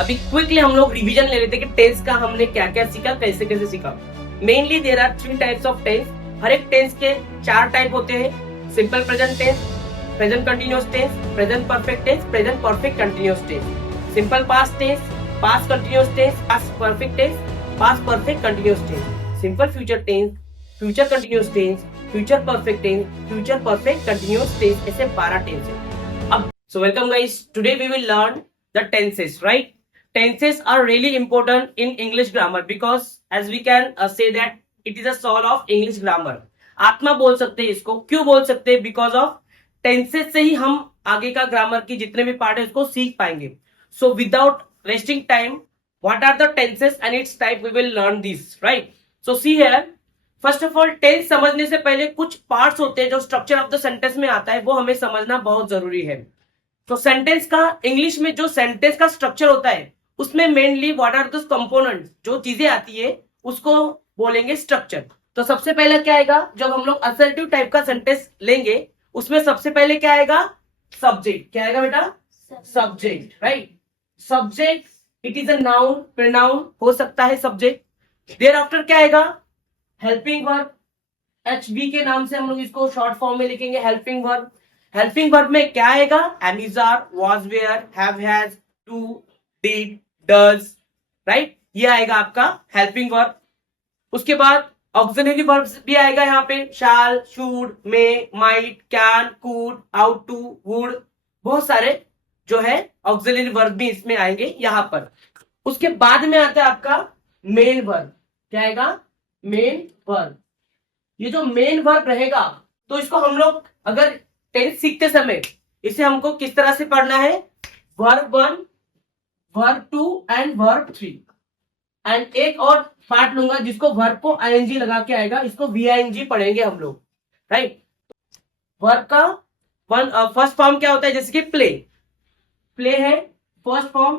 अभी क्विकली हम लोग रिवीजन ले लेते हैं कि टेंस का हमने क्या क्या सीखा, कैसे कैसे सीखा। Mainly there are 3 types of tense. हर एक टेंस के 4 टाइप होते हैं। Simple present tense, present continuous tense, present perfect tense, present perfect continuous tense, simple past tense, past continuous tense, past perfect tense, past perfect continuous tense, simple future tense, future continuous tense, future perfect tense, future perfect continuous tense. ऐसे 12 tense है। अब so welcome guys, today we will learn the tenses, right? Tenses are really important in English grammar because as we can say that it is a soul of English grammar. आत्मा बोल सकते हैं इसको। क्यों बोल सकते हैं? बिकॉज ऑफ टेंसेस से ही हम आगे का ग्रामर की जितने भी पार्ट है उसको सीख पाएंगे। So without wasting time, what are the tenses and its type, we will learn this, right? So see here, first of all tense समझने से पहले कुछ पार्ट्स होते हैं जो स्ट्रक्चर ऑफ द सेंटेंस में आता है, वो हमें समझना बहुत जरूरी है। तो सेंटेंस का इंग्लिश में जो सेंटेंस का स्ट्रक्चर होता है उसमें mainly what are the components, जो चीजें आती है उसको बोलेंगे स्ट्रक्चर। तो सबसे पहले क्या आएगा, जब हम लोग असर्टिव टाइप का सेंटेंस लेंगे उसमें सबसे पहले क्या आएगा? सब्जेक्ट। क्या आएगा बेटा? Subject, right? Subject it is a noun, pronoun हो सकता है सब्जेक्ट। देयर आफ्टर क्या आएगा? Helping verb. HV के नाम से हम लोग इसको शॉर्ट फॉर्म में लिखेंगे, हेल्पिंग वर्ब। हेल्पिंग वर्ब में क्या आएगा? Am, are, was, were, have, has, to, did, does, right? ये आएगा आपका हेल्पिंग वर्ब। उसके बाद ऑक्सिलरी वर्ब्स भी आएगा यहाँ पे, shall, should, may, might, can, could, ought to, would, बहुत सारे जो है ऑक्सिलरी वर्ब भी इसमें आएंगे यहाँ पर। उसके बाद में आता है आपका मेन वर्ब। क्या आएगा? Main verb. ये जो मेन वर्ब रहेगा तो इसको हम लोग अगर टेंस सीखते समय इसे हमको किस तरह से पढ़ना है? Verb 1, verb 2 and verb 3। And एक और पार्ट लूंगा जिसको वर्ब को आईएनजी लगा के आएगा, इसको वीआईएनजी पढ़ेंगे हम लोग, राइट? वर्ब का फर्स्ट फॉर्म क्या होता है? जैसे कि प्ले, प्ले है फर्स्ट फॉर्म।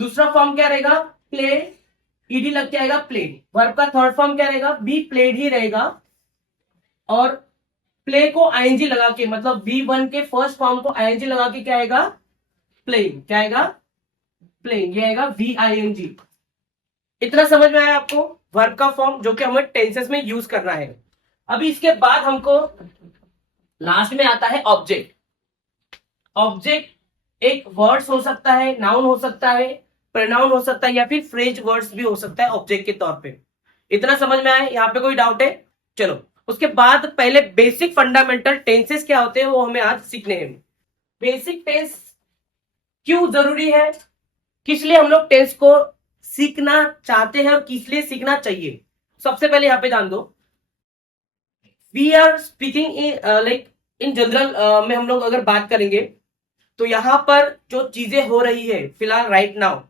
दूसरा फॉर्म क्या रहेगा? प्ले, ईडी लग के आएगा, प्ले। वर्ब का थर्ड फॉर्म क्या रहेगा? बी प्लेड ही रहेगा। और प्ले को आईएनजी लगा के, मतलब V1 के फर्स्ट फॉर्म को आईएनजी लगा के क्या आएगा? प्लेइंग। क्या आएगा? प्लेइंग। ये आएगा VING। इतना समझ में आया आपको? वर्ब का फॉर्म जो कि हमें टेंसेस में यूज करना है। अभी इसके बाद हमको लास्ट में आता है ऑब्जेक्ट। ऑब्जेक्ट एक वर्ड्स हो सकता है, नाउन हो सकता है, प्रोनाउन हो सकता है, या फिर फ्रेज वर्ड्स भी हो सकता है ऑब्जेक्ट के तौर पे। इतना समझ में आया? यहाँ पे कोई डाउट है? चलो उसके बाद पहले बेसिक फंडामेंटल टेंसेस क्या होते हैं वो हमें आज सीखने हैं। बेसिक टेंस क्यों जरूरी है, किस लिए हम लोग टेंस को सीखना चाहते हैं और किस लिए सीखना चाहिए, सबसे पहले यहाँ पे जान दो। We are speaking like in general में हम लोग अगर बात करेंगे तो यहाँ पर जो चीजें हो रही है फिलहाल राइट नाउ,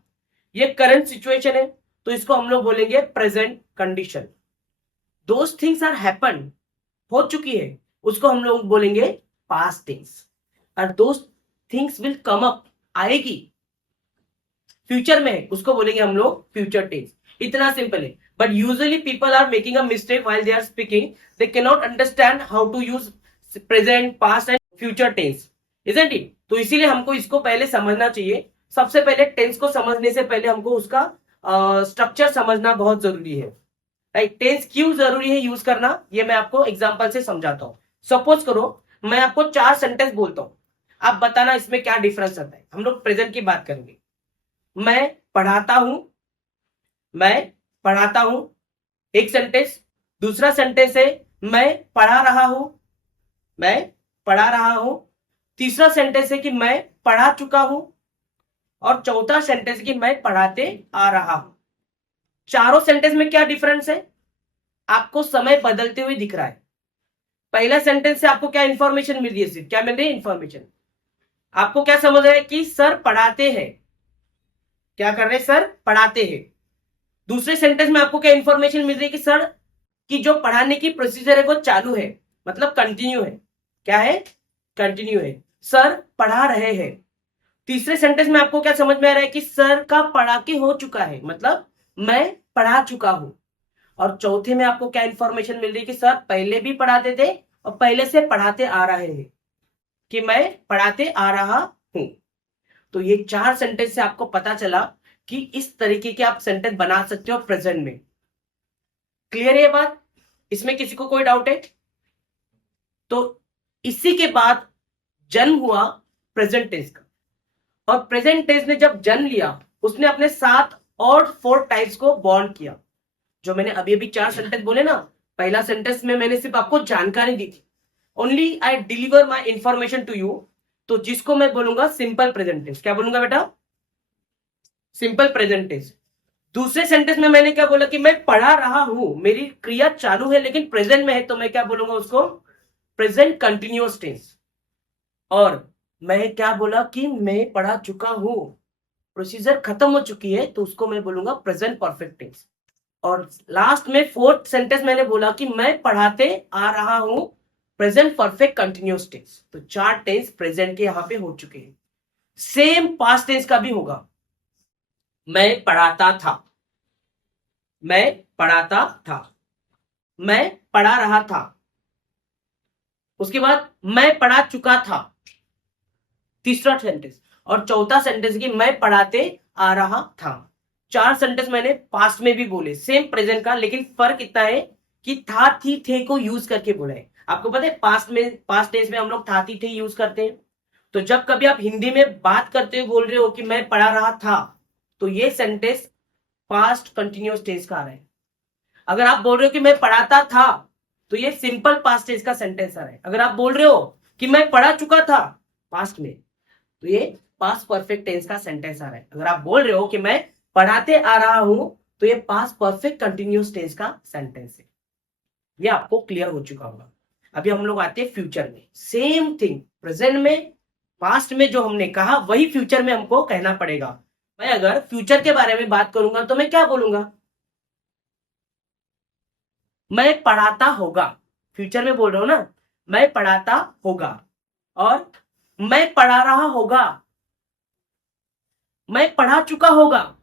ये करंट सिचुएशन है, तो इसको हम लोग बोलेंगे present condition. Those things are happened, हो चुकी है, उसको हम लोग बोलेंगे past tense। और those things will come up, आएगी फ्यूचर में, उसको बोलेंगे हम लोग फ्यूचर टेंस। इतना सिंपल है। But usually people are making a mistake while they are speaking, they can not understand how to use present, past and future tense, isn't it? तो इसीलिए हमको इसको पहले समझना चाहिए। सबसे पहले टेंस को समझने से पहले हमको उसका स्ट्रक्चर समझना बहुत जरूरी है, राइट? टेंस क्यों जरूरी है यूज करना, ये मैं आपको एग्जांपल से समझाता हूं। सपोज करो मैं आपको 4 सेंटेंस बोलता हूं, आप बताना इसमें क्या डिफरेंस आता है। हम लोग प्रेजेंट की बात करेंगे। मैं पढ़ाता हूं, मैं पढ़ाता हूं, एक सेंटेंस। दूसरा सेंटेंस है मैं पढ़ा रहा हूं, मैं पढ़ा रहा हूं। तीसरा सेंटेंस है कि मैं पढ़ा चुका हूं। और चौथा सेंटेंस कि मैं पढ़ाते आ रहा हूं। चारों सेंटेंस में क्या डिफरेंस है? आपको समय बदलते हुए दिख रहा है। पहला सेंटेंस से आपको क्या इंफॉर्मेशन मिल रही है? सिर्फ क्या मिल रही है? इंफॉर्मेशन। आपको क्या समझ रहा है कि सर पढ़ाते हैं, क्या कर रहे हैं? सर पढ़ाते हैं। दूसरे सेंटेंस में आपको क्या इंफॉर्मेशन मिल रही है? कि सर की जो पढ़ाने की प्रोसीजर है वो चालू है, मतलब कंटिन्यू है। क्या है? कंटिन्यू है। सर पढ़ा रहे हैं। तीसरे सेंटेंस में आपको क्या समझ में आ रहा है? कि सर का पढ़ा के हो चुका है, मतलब मैं पढ़ा चुका हूं। और चौथे में आपको क्या इंफॉर्मेशन मिल रही है? कि सर पहले भी पढ़ाते थे और पहले से पढ़ाते आ रहे हैं, कि मैं पढ़ाते आ रहा हूं। तो ये 4 सेंटेंस से आपको पता चला कि इस तरीके के आप सेंटेंस बना सकते हो प्रेजेंट में। क्लियर है ये बात? इसमें किसी को कोई डाउट है? तो इसी के बाद जन्म हुआ प्रेजेंट टेंस का, और प्रेजेंट टेंस ने जब जन्म लिया उसने अपने साथ और 4 टाइप्स को बॉन्ड किया। जो मैंने अभी अभी 4 सेंटेंस बोले ना, पहला सेंटेंस में मैंने सिर्फ आपको जानकारी दी थी, only I deliver my information to you, तो जिसको मैं बोलूंगा सिंपल प्रेजेंट टेंस। क्या बोलूंगा बेटा? Simple present tense. दूसरे सेंटेंस में मैंने क्या बोला कि मैं पढ़ा रहा हूं, मेरी क्रिया चालू है लेकिन प्रेजेंट में है, तो मैं क्या बोलूंगा उसको? Present continuous tense. और मैं क्या बोला कि मैं पढ़ा चुका हूं, प्रोसीजर खत्म हो चुकी है, तो उसको मैं बोलूंगा प्रेजेंट परफेक्ट टेंस। और लास्ट में 4th सेंटेंस मैंने बोला कि मैं पढ़ाते आ रहा हूं, प्रेजेंट परफेक्ट कंटिन्यूअस टेंस। तो 4 टेंस प्रेजेंट के यहां पे हो चुके हैं। सेम पास्ट टेंस का भी होगा। मैं पढ़ाता था, मैं पढ़ाता था, मैं पढ़ा रहा था, उसके बाद मैं पढ़ा चुका था, तीसरा सेंटेंस। और चौथा सेंटेंस की मैं पढ़ाते आ रहा था। 4 सेंटेंस मैंने पास्ट में भी बोले, सेम प्रेजेंट का, लेकिन फर्क इतना है कि था थी थे को यूज करके बोला है। आपको पता है पास्ट टेंस में हम लोग था थी थे यूज करते हैं। तो जब कभी आप हिंदी में बात करते हुए बोल रहे हो कि मैं पढ़ा रहा था, तो ये सेंटेंस पास्ट कंटिन्यूअस टेंस का आ रहा है। अगर आप बोल रहे हो कि मैं पढ़ाता था, तो ये सिंपल पास्ट टेंस का सेंटेंस आ रहा है। अगर आप बोल रहे हो कि मैं पढ़ा चुका था पास्ट में, तो ये पास्ट परफेक्ट टेंस का सेंटेंस आ रहा है। अगर आप बोल रहे हो कि मैं पढ़ाते आ रहा हूं, तो ये पास्ट परफेक्ट कंटिन्यूअस टेंस का सेंटेंस है। ये आपको क्लियर हो चुका होगा। अभी हम लोग आते हैं फ्यूचर में। सेम थिंग, प्रेजेंट में पास्ट में जो हमने कहा वही फ्यूचर में हमको कहना पड़ेगा। मैं अगर फ्यूचर के बारे में बात करूंगा तो मैं क्या बोलूंगा? मैं पढ़ाता होगा। फ्यूचर में बोल रहा हूं ना, मैं पढ़ाता होगा। और मैं पढ़ा रहा होगा, मैं पढ़ा चुका होगा,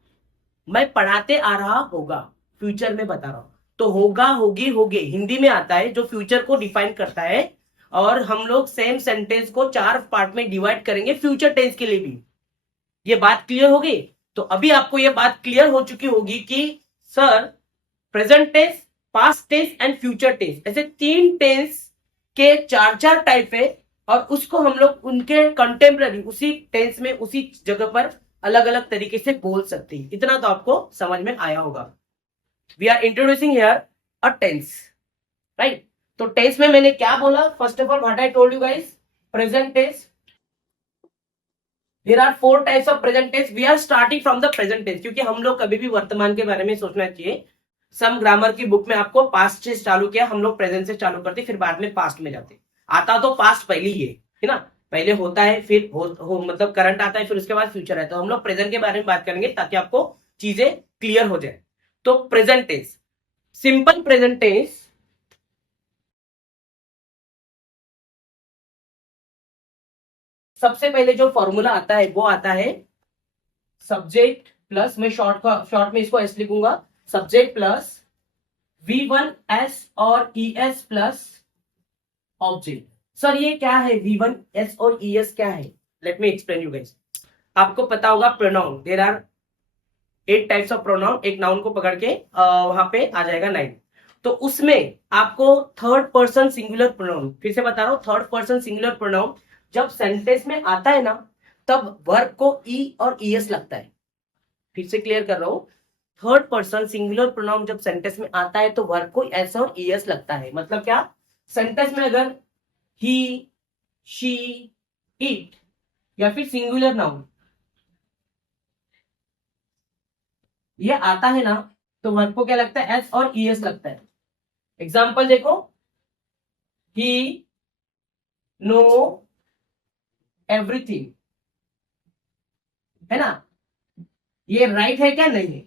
मैं पढ़ाते आ रहा होगा। फ्यूचर में बता रहा हूं। तो होगा, होगी, होगे हिंदी में आता है, जो फ्यूचर को डिफाइन करता है। और हम लोग सेम सेंटेंस को 4 पार्ट में डिवाइड करेंगे फ्यूचर टेंस के लिए भी। ये बात क्लियर होगी? तो अभी आपको ये बात क्लियर हो चुकी होगी कि sir, present tense, past tense and future tense, ऐसे 3 टेंस के 4 टाइप है। और उसको हम लोग उनके कंटेम्पररी उसी टेंस में उसी जगह पर अलग अलग तरीके से बोल सकते हैं। इतना तो आपको समझ में आया होगा। We are introducing here a tense, right? तो टेंस में मैंने क्या बोला? First of all, what I told you guys, present tense. There are 4 types of present tense. We are starting from the present tense, क्योंकि हम लोग कभी भी वर्तमान के बारे में सोचना चाहिए। सम ग्रामर की बुक में आपको पास्ट से चालू किया, हम लोग प्रेजेंट से चालू करते, फिर बाद में पास्ट में जाते। आता तो पास्ट पहले ही है ना? पहले होता है, फिर मतलब करंट आता है, फिर उसके बाद फ्यूचर है। तो हम लोग प्रेजेंट के बारे में बात करेंगे ताकि आपको चीजें क्लियर हो जाए। तो present tense, simple present tense, सबसे पहले जो फॉर्मूला आता है वो आता है सब्जेक्ट प्लस, मैं शॉर्ट में इसको एस लिखूंगा, सब्जेक्ट प्लस V1S और ES प्लस ऑब्जेक्ट। सर ये क्या है V1S और ES क्या है? Let me explain you guys. आपको पता होगा pronoun, there are 8 types of pronoun. एक नाउन को पकड़ के वहां पे आ जाएगा 9। तो उसमें आपको थर्ड पर्सन सिंगुलर प्रोनाउन, फिर से बता रहा हूं, थर्ड पर्सन सिंगुलर प्रोनाउन जब सेंटेंस में आता है ना, तब वर्ब को E और ES लगता है। फिर से क्लियर कर रहा हूं, थर्ड पर्सन सिंगुलर प्रोनाउन जब सेंटेंस में आता है तो वर्ब को S और ES लगता है। मतलब क्या? सेंटेंस में अगर ही, शी, इट या फिर सिंगुलर नाउन ये आता है ना, तो वर्ब को क्या लगता है? S और ES लगता है। एग्जाम्पल देखो, ही नो एवरीथिंग, है ना? ये राइट है क्या? नहीं है,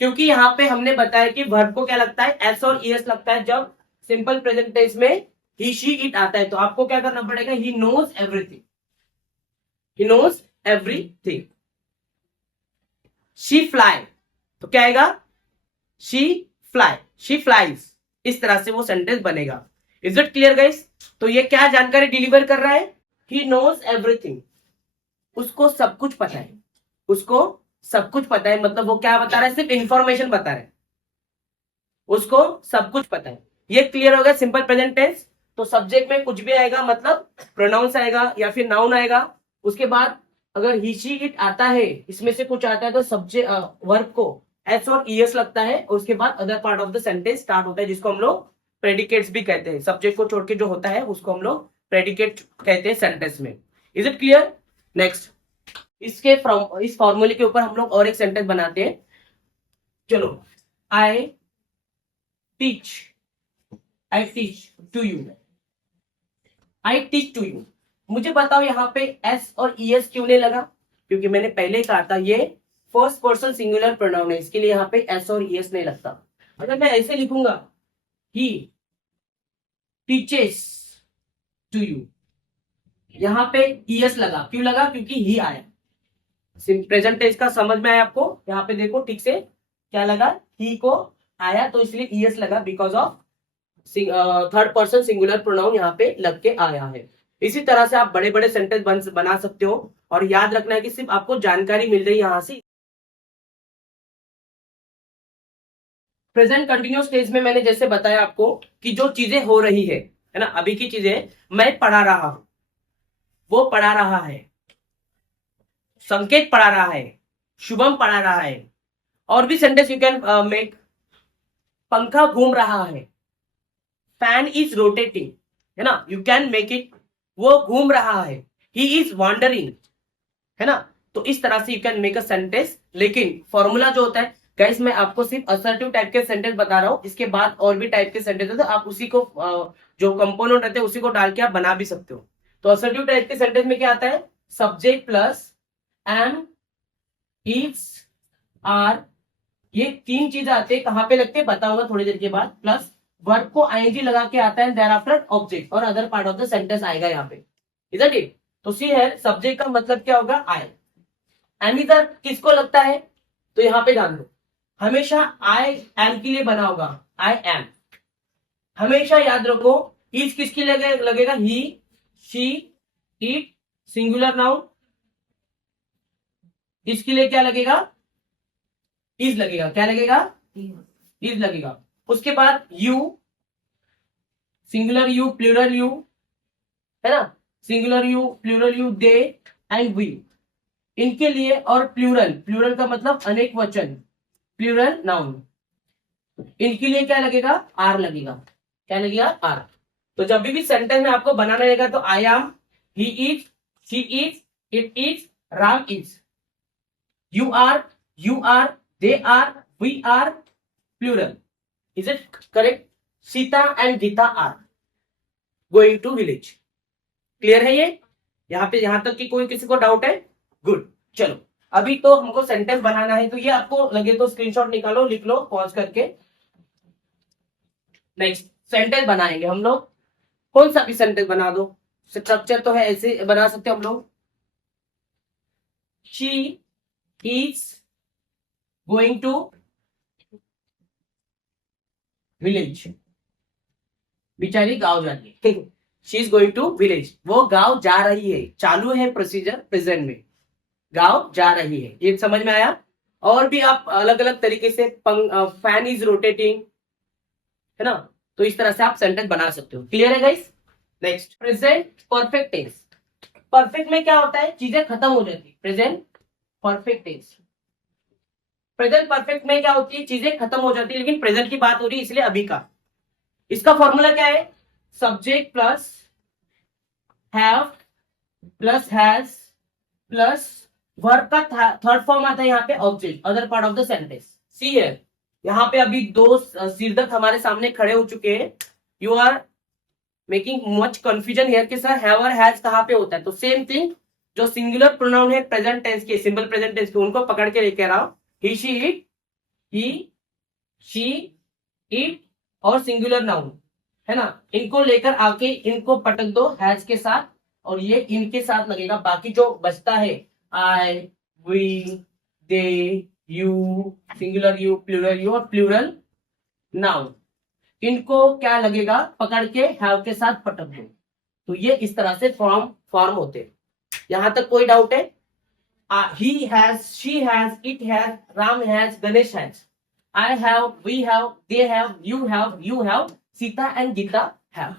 क्योंकि यहां पे हमने बताया कि वर्ब को क्या लगता है? S और ES लगता है जब सिंपल प्रेजेंट टेंस में ही, शी, इट आता है। तो आपको क्या करना पड़ेगा? He knows everything, he knows everything. She fly, तो क्या आएगा? She fly, she flies. इस तरह से वो सेंटेंस बनेगा। Is it clear guys? तो ये क्या जानकारी डिलीवर कर रहा है? ही नोज एवरीथिंग, उसको सब कुछ पता है, उसको सब कुछ पता है, मतलब वो क्या बता रहा है, सिर्फ इंफॉर्मेशन बता रहा है, उसको सब कुछ पता है। ये क्लियर हो गया सिंपल प्रेजेंट टेंस। तो सब्जेक्ट में कुछ भी आएगा, मतलब प्रोनाउंस आएगा या फिर नाउन आएगा। उसके बाद अगर ही शी इट आता है, इसमें से कुछ आता है, तो सब्जेक्ट वर्ब को एस और ईएस लगता है। उसके बाद other part of the sentence start होता है, जिसको हम लोग प्रेडिकेट्स भी कहते हैं। सब्जेक्ट को छोड़ के जो होता है उसको हम लोग प्रेडिकेट कहते हैं सेंटेंस में। Is it clear? नेक्स्ट, इस फॉर्मूले के ऊपर हम लोग और एक सेंटेंस बनाते हैं। चलो, I teach to you. I teach to you. मुझे बताओ यहाँ पे एस और ईएस क्यों नहीं लगा? क्योंकि मैंने पहले ही कहा था ये फर्स्ट पर्सन सिंगुलर प्रोनाउन है, इसके लिए यहाँ पे एस और ईएस नहीं लगता। अगर मैं ऐसे लिखूंगा, ही टीचेस टू यू, यहाँ पे ईएस लगा। क्यों लगा? क्योंकि ही आया। प्रेजेंट टेंस का समझ में आया आपको? यहाँ पे देखो ठीक से, क्या लगा, ही को आया, तो इसलिए ईएस लगा, because of third person singular pronoun यहाँ पे लग के आया है। इसी तरह से आप बड़े बड़े सेंटेंस बना सकते हो। और याद रखना है कि सिर्फ आपको जानकारी मिल रही है यहां से। प्रेजेंट कंटिन्यूअस टेंस में मैंने जैसे बताया आपको कि जो चीजें हो रही है ना, अभी की चीजें, मैं पढ़ा रहा हूं, वो पढ़ा रहा है, संकेत पढ़ा रहा है, शुभम पढ़ा रहा है। और भी सेंटेंस यू कैन मेक। पंखा घूम रहा है, फैन इज रोटेटिंग, है ना, यू कैन मेक इट। वो घूम रहा है, ही इज वॉन्डरिंग, है ना। तो इस तरह से you can make a sentence. लेकिन फॉर्मूला जो होता है गाइस, मैं आपको सिर्फ असर्टिव टाइप के सेंटेंस बता रहा हूं। इसके बाद और भी टाइप के सेंटेंस है, तो आप उसी को जो कंपोनेंट रहते हैं उसी को डाल के आप बना भी सकते हो। तो असर्टिव टाइप के सेंटेंस में क्या आता है? Subject plus am, is, are, ये तीन चीजें आती है। कहां पे लगते हैं बताऊंगा थोड़ी देर के बाद। प्लस वर्ब को आईएनजी लगा के आता है, देयर आफ्टर ऑब्जेक्ट और other part of the sentence आएगा यहाँ पे। Is it? तो सी है, सब्जेक्ट का मतलब क्या होगा? आई। एम इधर किसको लगता है? तो यहाँ पे ध्यान दो, हमेशा आई एम के लिए बना होगा, आई एम। हमेशा याद रखो, इज किसके लिए लगेगा? ही, शी, इट, सिंगुलर नाउन। इसके लिए क्या लगेगा? इज लगेगा। क्या लगेगा? इज लगेगा। उसके बाद you, singular you, plural you, है ना, singular you, plural you, they and we, इनके लिए। और प्लूरल, प्लूरल का मतलब अनेक वचन, प्लूरल नाउन, इनके लिए क्या लगेगा? आर लगेगा। क्या लगेगा? आर। तो जब भी सेंटेंस में आपको बनाना रहेगा तो I am, he is, she is, it is, Ram is, you are, they are, we are, plural. Is it correct? Sita and Gita are going to village. Clear है ये? यहाँ पे यहां तक कि कोई किसी को डाउट है? गुड। चलो, अभी तो हमको सेंटेंस बनाना है, तो ये आपको लगे तो स्क्रीनशॉट निकालो, लिख लो पॉज करके। नेक्स्ट सेंटेंस बनाएंगे हम लोग। कौन सा भी सेंटेंस बना दो, स्ट्रक्चर तो है, ऐसे बना सकते हम लोग। She is going to village. बेचारी गांव जाती है। She is going to village, वो गांव जा रही है। चालू है प्रोसीजर प्रेजेंट में, गांव जा रही है। ये समझ में आया? और भी आप अलग अलग तरीके से, फैन इज रोटेटिंग, है ना। तो इस तरह से आप सेंटेंस बना सकते हो। क्लियर है guys? Next, present perfect tense. Perfect में क्या होता है? चीजें खत्म हो जाती है। Present perfect tense, present perfect में क्या होती है? चीजें खत्म हो जाती है, लेकिन प्रेजेंट की बात हो रही है इसलिए अभी का। इसका फॉर्मूला क्या है? Subject plus have plus has plus verb का थर्ड फॉर्म आता है यहाँ पे object, other part of the sentence. सी है, यहाँ पे अभी दो सिरदर्द हमारे सामने खड़े हो चुके हैं। You are making much confusion here कि सर हैव और हैज कहाँ पे होता है। तो सेम थिंग, जो सिंगुलर प्रोनाउन है प्रेजेंट टेंस के, सिंपल प्रेजेंट टेंस के, उनको पकड़ के लेके आ रहा हूं। He, she, it, he, she, it और सिंगुलर नाउन, है ना, इनको लेकर आके इनको पटक दो हैज के साथ, और ये इनके साथ लगेगा। बाकी जो बचता है I, we, they, you, singular you, plural you और प्लूरल नाउन, इनको क्या लगेगा? पकड़ के हैव के साथ पटक दो। तो ये इस तरह से फॉर्म होते हैं। यहां तक कोई डाउट है? he has, she has, it has, Ram has, Ganesh has, I have, we have, they have, you have, Sita and Gita have.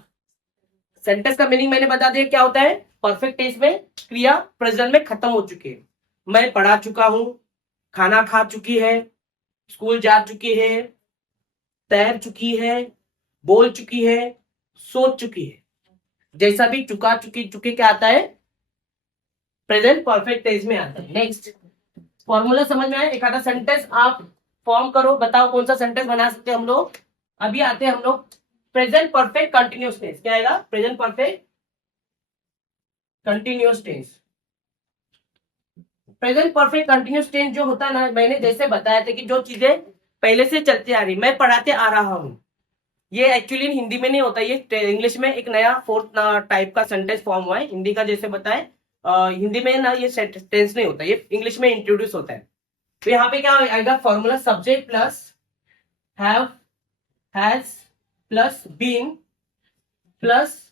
Sentence का मीनिंग मैंने बता दिया क्या होता है. परफेक्ट टेंस में क्रिया प्रेजेंट में खत्म हो चुकी है. मैं पढ़ा चुका हूं, खाना खा चुकी है, स्कूल जा चुकी है, तैर चुकी है, बोल चुकी है, सोच चुकी है. जैसा भी चुका, चुकी, चुके क्या आता है, प्रेजेंट परफेक्ट टेंस में आता है. नेक्स्ट फॉर्मूला समझ में आया. एक आधा सेंटेंस आप फॉर्म करो, बताओ कौन सा सेंटेंस बना सकते हैं हम लोग. अभी आते हैं हम लोग प्रेजेंट परफेक्ट कंटिन्यूअस टेंस. क्या आएगा? Present perfect continuous tense. Present perfect continuous tense जो होता है ना, मैंने जैसे बताया था कि जो चीजें पहले से चलती आ रही, मैं पढ़ाते आ रहा हूं, ये एक्चुअली हिंदी में नहीं होता, ये इंग्लिश में एक नया फोर्थ टाइप का सेंटेंस फॉर्म हुआ है. हिंदी का जैसे बताए, हिंदी में ना ये टेंस नहीं होता, ये इंग्लिश में इंट्रोड्यूस होता है. तो यहाँ पे क्या आएगा? Formula subject plus have, has plus been plus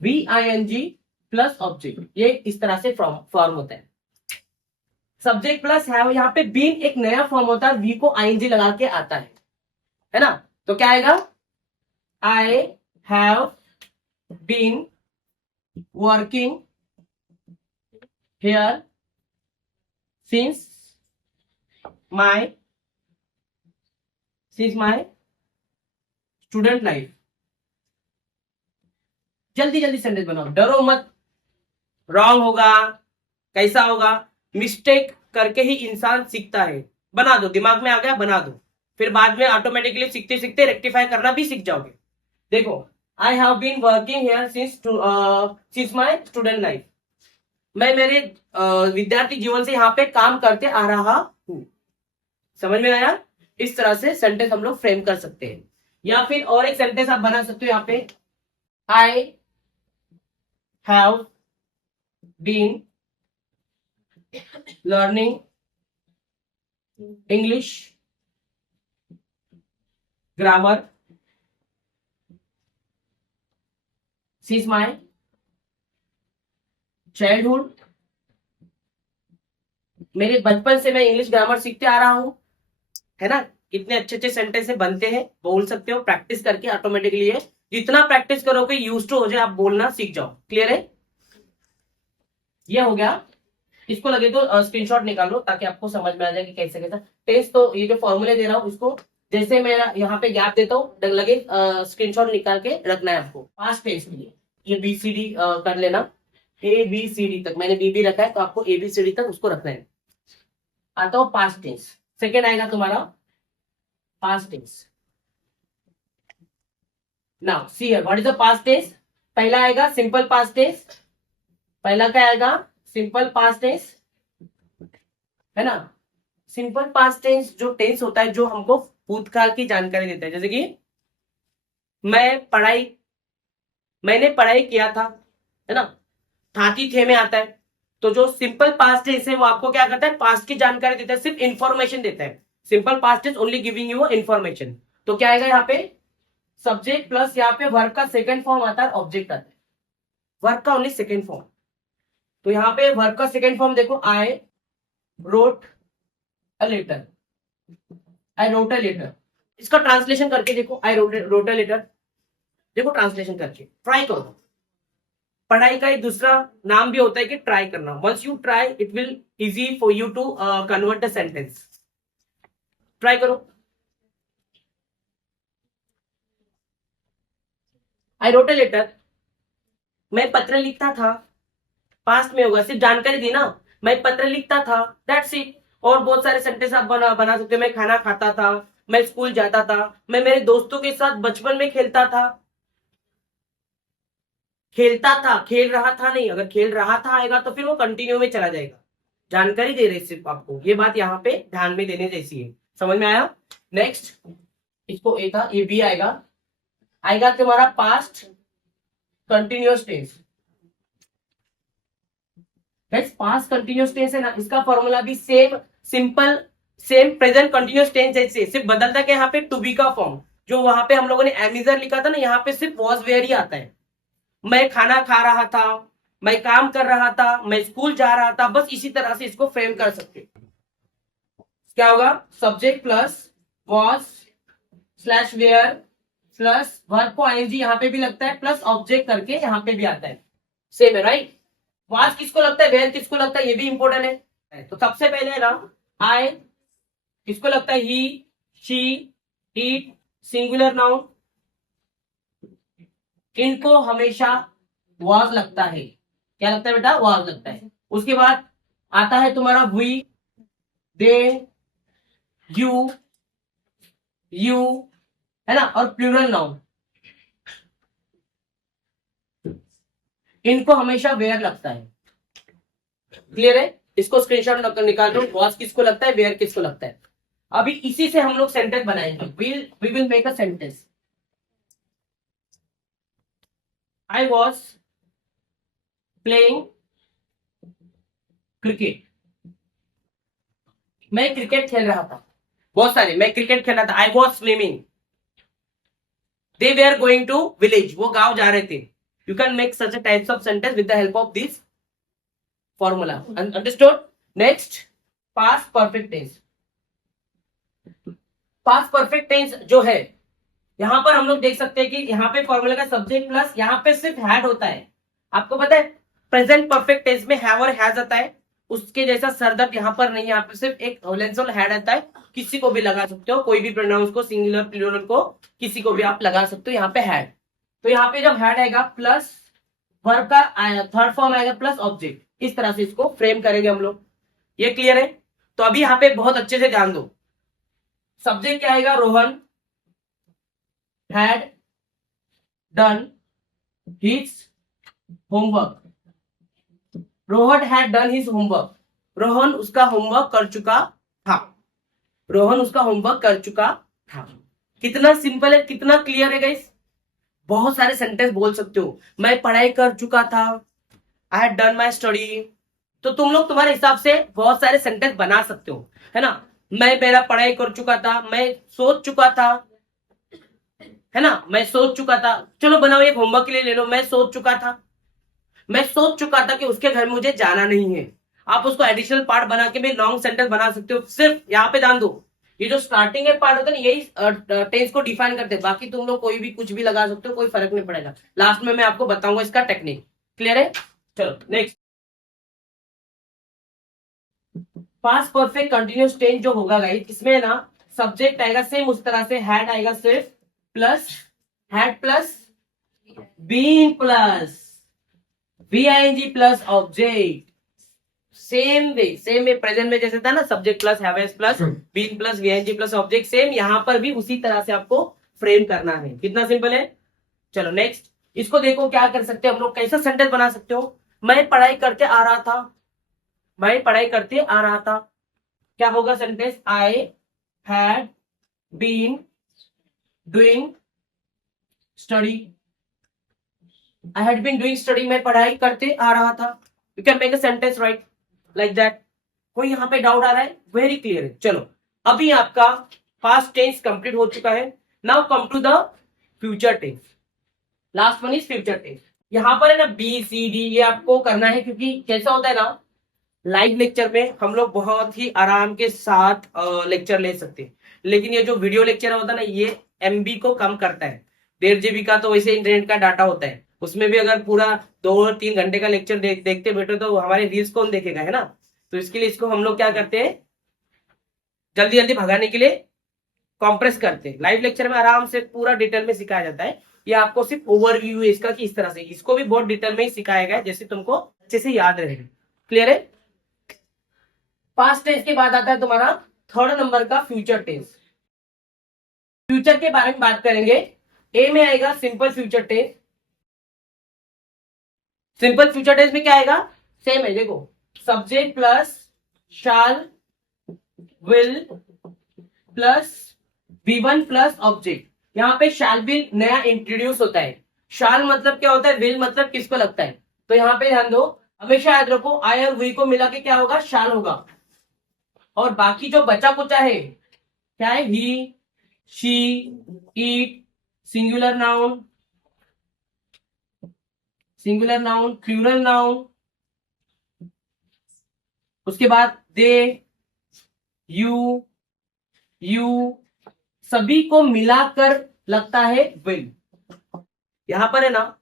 VING plus object. ये इस तरह से फॉर्म होता है. सब्जेक्ट प्लस हैव, यहाँ पे बीन एक नया फॉर्म होता है, वी को ING लगा के आता है ना. तो क्या आएगा? I have been working here since my student life. जल्दी जल्दी सेंटेंस बनाओ, डरो मत, रॉन्ग होगा, कैसा होगा, मिस्टेक करके ही इंसान सीखता है. बना दो, दिमाग में आ गया बना दो, फिर बाद में ऑटोमेटिकली सीखते सीखते रेक्टिफाई करना भी सीख जाओगे. देखो, I have been working here since my student life. मैं मेरे विद्यार्थी जीवन से यहाँ पे काम करते आ रहा हूं. समझ में आया? इस तरह से सेंटेंस हम लोग फ्रेम कर सकते हैं. या फिर और एक सेंटेंस आप बना सकते हो यहाँ पे, I have been learning English grammar since my childhood. मेरे बचपन से मैं इंग्लिश ग्रामर सीखते आ रहा हूं. है ना? कितने अच्छे अच्छे सेंटेंस बनते हैं, बोल सकते हो प्रैक्टिस करके ऑटोमेटिकली. है जितना प्रैक्टिस करोगे यूज टू हो जाए, आप बोलना सीख जाओ. क्लियर है? ये हो गया. इसको लगे तो स्क्रीनशॉट निकालो ताकि आपको समझ में आ जाए कि कैसे कैसा टेस्ट. तो ये जो फॉर्मूले दे रहा हूँ उसको जैसे मैं यहाँ पे गैप देता हूँ, लगे स्क्रीनशॉट निकाल के रखना है आपको. पास्ट टेंस के लिए ये BCD कर लेना, ABCD तक. मैंने BB रखा है तो आपको ABCD तक उसको रखना है. आता हो पास्ट टेंस. सेकेंड आएगा तुम्हारा past tense. Now see here, what is the past tense? पहला आएगा सिंपल पास्ट टेंस. पहला क्या आएगा? सिंपल पास्ट टेंस, है ना. सिंपल पास्ट टेंस जो टेंस होता है जो हमको भूतकाल की जानकारी देता है. जैसे कि मैंने पढ़ाई किया था, है ना. थाती थे में आता है. तो जो सिंपल पास्ट टेंस है वो आपको क्या करता है? पास्ट की जानकारी देता है, सिर्फ इंफॉर्मेशन देता है. Simple past tense only giving you information. तो क्या आएगा यहाँ पे? सब्जेक्ट प्लस यहाँ पे वर्ब का सेकंड फॉर्म आता है, ऑब्जेक्ट आता है. वर्ब का ओनली सेकंड फॉर्म. तो यहाँ पे वर्ब का सेकंड फॉर्म देखो, I wrote a letter. I wrote a letter. इसका ट्रांसलेशन करके देखो, आई रोट अ लेटर. देखो ट्रांसलेशन करके ट्राई करो. पढ़ाई का एक दूसरा नाम भी होता है कि ट्राई करना. Once you try it will easy for you to convert the sentence. Try करो. आई रोट अ लेटर, मैं पत्र लिखता था. पास्ट में होगा, सिर्फ जानकारी दी ना, मैं पत्र लिखता था, दैट्स इट. और बहुत सारे सेंटेंस आप बना सकते हो. मैं खाना खाता था, मैं स्कूल जाता था, मैं मेरे दोस्तों के साथ बचपन में खेलता था. खेल रहा था नहीं. अगर खेल रहा था आएगा तो फिर वो कंटिन्यू में चला जाएगा. जानकारी दे रही सिर्फ आपको. ये बात यहाँ पे ध्यान में देने जैसी है. समझ में आया? नेक्स्ट, इसको ए था, ये बी आएगा तुम्हारा past continuous tense. Past continuous tense है ना, इसका फॉर्मूला भी same simple same present continuous tense जैसे, सिर्फ बदलता है यहाँ पे टू बी का फॉर्म. जो वहां पे हम लोगों ने एमिजर लिखा था ना, यहाँ पे सिर्फ वॉज वेयर ही आता है. मैं खाना खा रहा था, मैं काम कर रहा था, मैं स्कूल जा रहा था, बस इसी तरह से इसको फ्रेम कर सकते हैं। क्या होगा? Subject plus was slash were plus verb को आईएनजी यहां पे भी लगता है, प्लस ऑब्जेक्ट करके यहां पे भी आता है। सेम है, राइट? वाज किसको लगता है, वेयर किसको लगता है, ये भी इंपॉर्टेंट है। तो सबसे पहले ना आई किसको लगता है, he, she, it, singular noun, इनको हमेशा वाज लगता है। क्या लगता है बेटा? वाज लगता है। उसके बाद आता है तुम्हारा वी, दे, यू, है ना, और प्लूरल नाउन, इनको हमेशा वेयर लगता है। क्लियर है? इसको स्क्रीनशॉट निकाल लो, वॉज किसको लगता है, वेयर किसको लगता है। अभी इसी से हम लोग सेंटेंस बनाएंगे। We will make a sentence. I was playing cricket, मैं क्रिकेट खेल रहा था। बहुत सारे, मैं क्रिकेट खेल रहा था। I was swimming, they were going to village, वो गांव जा रहे थे। You can make such a types of sentence with the help of this formula. Understood? Next, past perfect tense. Past perfect tense जो है, यहां पर हम लोग देख सकते हैं कि यहाँ पे फॉर्मूला का सब्जेक्ट प्लस यहाँ पे सिर्फ हैड होता है। आपको पता है प्रेजेंट परफेक्ट टेंस में हैव और हैज आता है, उसके जैसा सरदर्द यहाँ पर नहीं है। यहाँ पे सिर्फ एक होलेंसोल हैड आता है। किसी को भी लगा सकते हो, कोई भी प्रोनाउंस को, सिंगुलर प्लूरल को, किसी को भी आप लगा सकते हो। यहाँ पे हैड, तो यहाँ पे जब हैड आएगा प्लस वर्ब का थर्ड फॉर्म आएगा प्लस ऑब्जेक्ट, इस तरह से इसको फ्रेम करेंगे हम लोग। ये क्लियर है? तो अभी यहाँ पे बहुत अच्छे से ध्यान दो। सब्जेक्ट क्या आएगा? Rohan had done his homework. Rohan had done his homework. Rohan उसका होमवर्क कर चुका था। रोहन उसका होमवर्क कर चुका था। कितना सिंपल है, कितना क्लियर है गाइस। बहुत सारे सेंटेंस बोल सकते हो। मैं पढ़ाई कर चुका था, I had done my study. तो तुम लोग तुम्हारे हिसाब से बहुत सारे सेंटेंस बना सकते हो, है ना। मैं मेरा पढ़ाई कर चुका था, मैं सोच चुका था, है ना, मैं सोच चुका था। चलो बनाओ, एक होमवर्क के लिए ले लो। मैं सोच चुका था, मैं सोच चुका था कि उसके घर मुझे जाना नहीं है। आप उसको एडिशनल पार्ट बना के भी लॉन्ग सेंटेंस बना सकते हो। सिर्फ यहाँ पे ध्यान दो, ये जो स्टार्टिंग है पार्ट होता है ना, यही टेंस को डिफाइन करते हैं। बाकी तुम लोग कोई भी कुछ भी लगा सकते हो, कोई फर्क नहीं पड़ेगा। लास्ट में मैं आपको बताऊंगा इसका टेक्निक। क्लियर है? चलो next, past perfect continuous tense जो होगा गाइस, इसमें ना सब्जेक्ट आएगा सेम उस तरह से, हैड आएगा सिर्फ plus had plus been plus V I N G plus object. Same way present में जैसे था ना, subject plus have plus been plus V I N G plus object, same यहां पर भी उसी तरह से आपको फ्रेम करना है। कितना सिंपल है। चलो नेक्स्ट, इसको देखो क्या कर सकते हैं हम लोग, कैसा सेंटेंस बना सकते हो। मैं पढ़ाई करते आ रहा था, मैं पढ़ाई करते आ रहा था। क्या होगा sentence? I had been doing study, I had been doing study, मैं पढ़ाई करते आ रहा था। You can make a sentence right like that. कोई यहाँ पे डाउट आ रहा है? वेरी क्लियर है। चलो अभी आपका पास्ट टेंस कंप्लीट हो चुका है। Now come to the future tense. Last one is future tense. यहाँ पर है ना बी सी डी, ये आपको करना है, क्योंकि कैसा होता है ना, लाइव लेक्चर में हम लोग बहुत ही आराम के साथ लेक्चर ले सकते हैं, लेकिन ये जो वीडियो लेक्चर होता है ना, ये एमबी को कम करता है। 1.5 GB का तो वैसे इंटरनेट का डाटा होता है, उसमें भी अगर पूरा 2-3 घंटे का लेक्चर देखते बैठो तो हमारे रील्स कौन देखेगा, है ना। तो इसके लिए इसको हम लोग क्या करते हैं, जल्दी जल्दी भगाने के लिए कॉम्प्रेस करते हैं। लाइव लेक्चर में आराम से पूरा डिटेल में सिखाया जाता है। ये आपको सिर्फ ओवरव्यू है इसका कि इस तरह से, इसको भी बहुत डिटेल में ही सिखाया गया है, जैसे तुमको अच्छे से याद रहेगा। क्लियर है? पास्ट टेंस के बाद आता है तुम्हारा थर्ड नंबर का फ्यूचर टेंस। फ्यूचर के बारे में बात करेंगे। ए में आएगा simple future tense. Simple future tense में क्या आएगा? सेम है, देखो subject plus shall will plus V1 plus object. यहाँ पे शाल विल नया इंट्रोड्यूस होता है। शाल मतलब क्या होता है, विल मतलब किसको लगता है। तो यहाँ पे ध्यान दो, हमेशा याद रखो आई और वी को मिला के क्या होगा, शाल होगा। और बाकी जो बचा कुचा है क्या है, he, she, it, singular noun, singular noun, plural noun, उसके बाद दे, यू, सभी को मिलाकर लगता है विल। यहां पर है ना,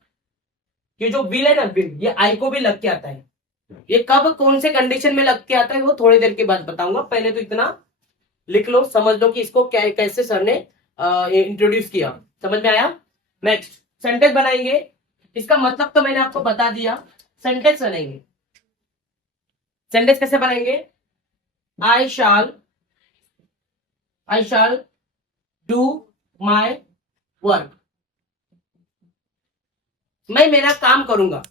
ये जो विल है ना, विल, ये आई को भी लग के आता है। ये कब कौन से कंडीशन में लग के आता है वो थोड़ी देर के बाद बताऊंगा, पहले तो इतना लिख लो, समझ लो कि इसको क्या कैसे सर ने इंट्रोड्यूस किया। समझ में आया? नेक्स्ट सेंटेंस बनाएंगे, इसका मतलब तो मैंने आपको बता दिया। सेंटेंस बनाएंगे। सेंटेंस कैसे बनाएंगे? आई शाल डू माई वर्क। मैं मेरा काम करूंगा,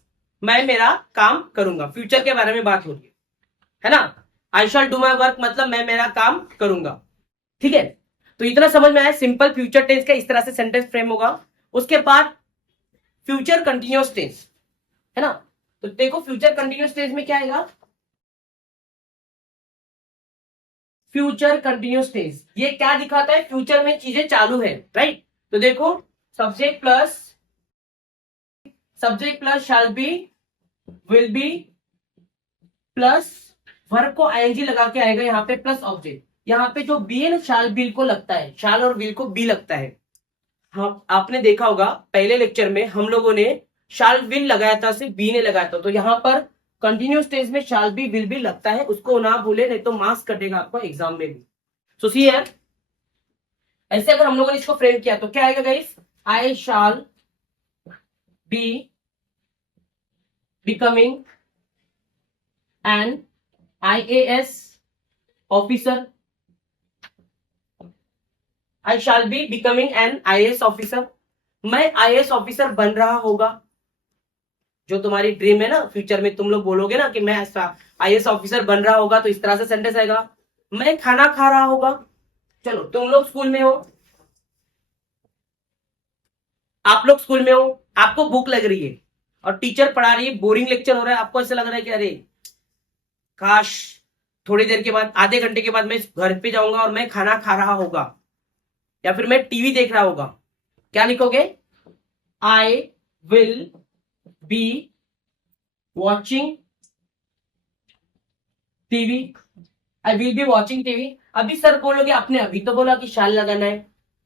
मैं मेरा काम करूंगा, फ्यूचर के बारे में बात हो रही है ना। आई शैल डू माई वर्क मतलब मैं मेरा काम करूंगा। ठीक है, तो इतना समझ में आया। सिंपल फ्यूचर टेंस का इस तरह से सेंटेंस फ्रेम होगा। उसके बाद फ्यूचर कंटिन्यूअस टेंस है ना। तो देखो फ्यूचर कंटिन्यूअस टेंस में क्या आएगा? फ्यूचर कंटिन्यूअस टेंस ये क्या दिखाता है? फ्यूचर में चीजें चालू है, राइट। तो देखो subject plus shall be, will be plus verb को आईएनजी लगा के आएगा यहाँ पे, प्लस ऑब्जेक्ट। यहाँ पे जो बी है ना, शाल बिल को लगता है, शाल और विल को बी लगता है। हाँ, आपने देखा होगा पहले लेक्चर में हम लोगों ने शाल विल लगाया था, सिर्फ बी ने लगाया था। तो यहाँ पर कंटिन्यूअस टेंस में शाल बी विल भी लगता है, उसको ना भूले, नहीं तो मार्क्स कटेगा आपको एग्जाम में भी। सो सी है, ऐसे अगर हम लोगों ने इसको फ्रेम किया तो क्या आएगा guys? I shall be becoming an IAS officer. I shall be becoming an IAS officer. मैं IAS ऑफिसर बन रहा होगा। जो तुम्हारी ड्रीम है ना, फ्यूचर में तुम लोग बोलोगे ना कि मैं IAS ऑफिसर बन रहा होगा, तो इस तरह से सेंटेंस आएगा। मैं खाना खा रहा होगा। चलो तुम लोग स्कूल में हो, आप लोग स्कूल में हो, आपको भूख लग रही है और टीचर पढ़ा रही है, बोरिंग लेक्चर हो रहा है, आपको ऐसा लग रहा है कि अरे काश थोड़ी देर के बाद, आधे घंटे के बाद मैं घर पे जाऊंगा और मैं खाना खा रहा होगा, या फिर मैं टीवी देख रहा होगा। क्या लिखोगे? I will be watching TV. I will be watching TV. अभी सर बोलोगे आपने अभी तो बोला कि शाल लगाना है,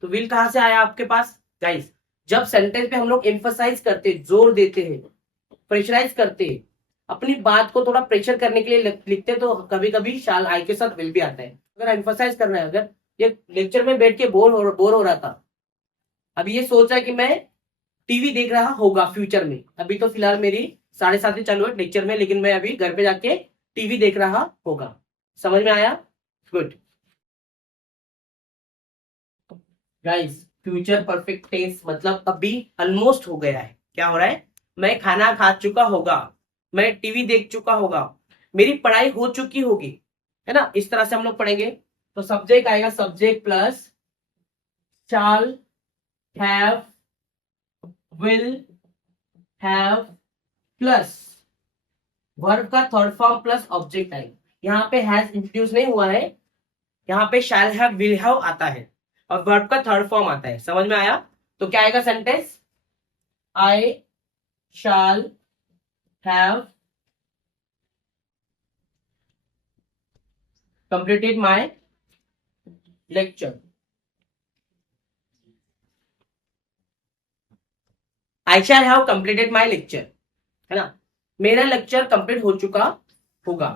तो विल कहां से आया आपके पास? गाइस, जब सेंटेंस पे हम लोग एम्फसाइज करते, जोर देते हैं, प्रेशराइज करते हैं, अपनी बात को थोड़ा प्रेशर करने के लिए लिखते, तो कभी कभी शाल आई के साथ विल भी आता है। अगर एम्फसाइज करना है, अगर ये लेक्चर में बैठ के बोर हो रहा था, अभी ये सोच रहा है कि मैं टीवी देख रहा होगा फ्यूचर में, अभी तो फिलहाल मेरी 7:30 चालू है लेक्चर में, लेकिन मैं अभी घर पे जाके टीवी देख रहा होगा। समझ में आया? Good guys, future perfect tense मतलब अभी ऑलमोस्ट हो गया है। क्या हो रहा है? मैं खाना खा चुका होगा, मैं टीवी देख चुका होगा, मेरी पढ़ाई हो चुकी होगी, है ना। इस तरह से हम लोग पढ़ेंगे। तो सब्जेक्ट आएगा, subject plus shall have will have plus verb का थर्ड फॉर्म प्लस ऑब्जेक्ट आएगा। यहाँ पे हैज इंट्रोड्यूस नहीं हुआ है, यहाँ पे शैल हैव विल हैव आता है और वर्ब का थर्ड फॉर्म आता है। समझ में आया? तो क्या आएगा sentence? I shall have completed my lecture. I shall have completed my lecture, है ना, मेरा लेक्चर कंप्लीट हो चुका होगा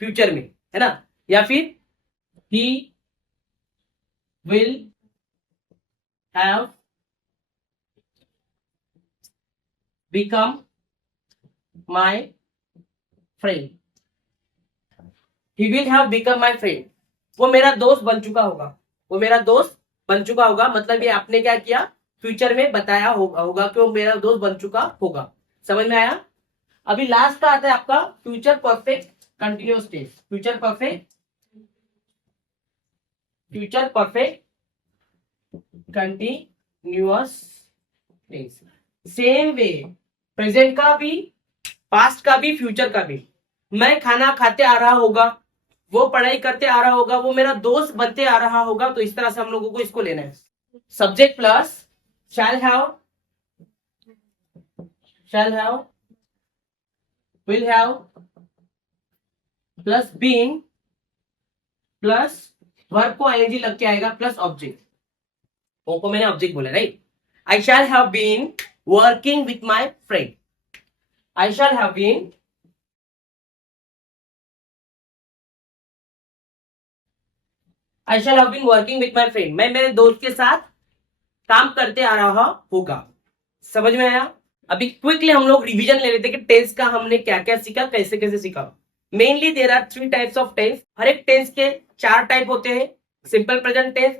फ्यूचर में, है ना। या फिर he will have become my friend. He will have become my friend, वो मेरा दोस्त बन चुका होगा, वो मेरा दोस्त बन चुका होगा। मतलब ये आपने क्या किया? फ्यूचर में बताया होगा कि वो मेरा दोस्त बन चुका होगा। समझ में आया? अभी लास्ट का आता है आपका future perfect continuous tense. Future perfect continuous tense. Same way present का भी, पास्ट का भी, फ्यूचर का भी। मैं खाना खाते आ रहा होगा, वो पढ़ाई करते आ रहा होगा, वो मेरा दोस्त बनते आ रहा होगा। तो इस तरह से हम लोगों को इसको लेना है। Subject plus shall have will have plus been plus verb को आईएनजी लग के आएगा प्लस ऑब्जेक्ट। ओ को मैंने ऑब्जेक्ट बोला, right. I shall have been working with my friend. I shall have been working with my friend. मैं मेरे दोस्त के साथ काम करते आ रहा होगा। समझ में आया? अभी क्विकली हम लोग रिवीजन ले लेते कि टेंस का हमने क्या क्या सीखा, कैसे कैसे सीखा। Mainly there are 3 types of tense. हर एक टेंस के 4 टाइप होते हैं। Simple present tense,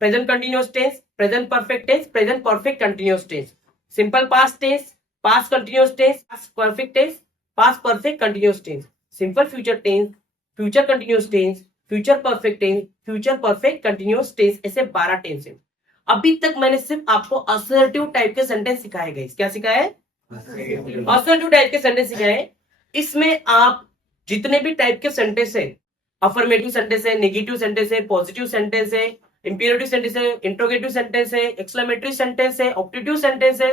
present continuous tense, present perfect tense, present perfect continuous tense, simple past tense, past continuous tense, past perfect tense, past perfect continuous tense, simple future tense, future continuous tense, future perfect tense, future perfect continuous tense. ऐसे 12 tense है। अभी तक मैंने सिर्फ आपको assertive type के sentence सिखाए गए। क्या सिखाए? असर्टिव टाइप के सेंटेंस सिखाए। इसमें आप जितने भी टाइप के सेंटेंस है, अफर्मेटिव सेंटेंस है, नेगेटिव सेंटेंस है, पॉजिटिव सेंटेंस है, इंपेरेटिव सेंटेंस है, इंट्रोगेटिव सेंटेंस है, एक्सक्लेमेटरी सेंटेंस है, ऑप्टेटिव सेंटेंस है,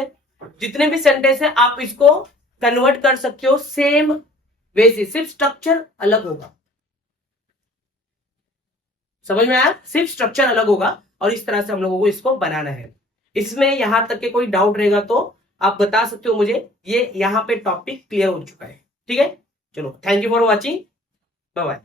जितने भी सेंटेंस है आप इसको कन्वर्ट कर सकते हो सेम वे से, सिर्फ स्ट्रक्चर अलग होगा। समझ में आया? सिर्फ स्ट्रक्चर अलग होगा और इस तरह से हम लोगों को इसको बनाना है। इसमें यहां तक के कोई डाउट रहेगा तो आप बता सकते हो मुझे। ये यहां पे टॉपिक क्लियर हो चुका है। ठीक है, चलो, thank you for watching, bye bye.